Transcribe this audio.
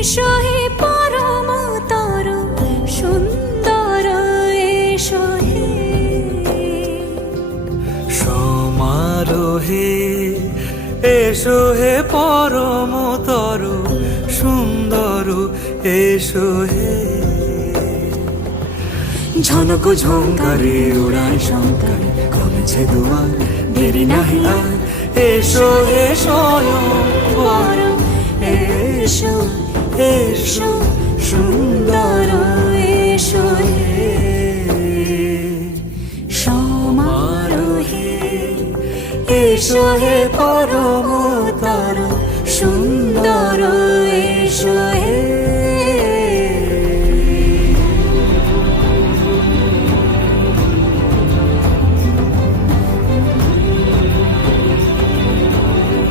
এসো হে পরম তর সুন্দর এসো হে সমারোহে এসো হে পরম তর সুন্দর এসো হে ঝনক ঝঙ্কারে উড়ায় শঙ্কারে কমেছে দুয়ার দেরি নাহি আর এসো হে স্বয়ং বর এসো এসো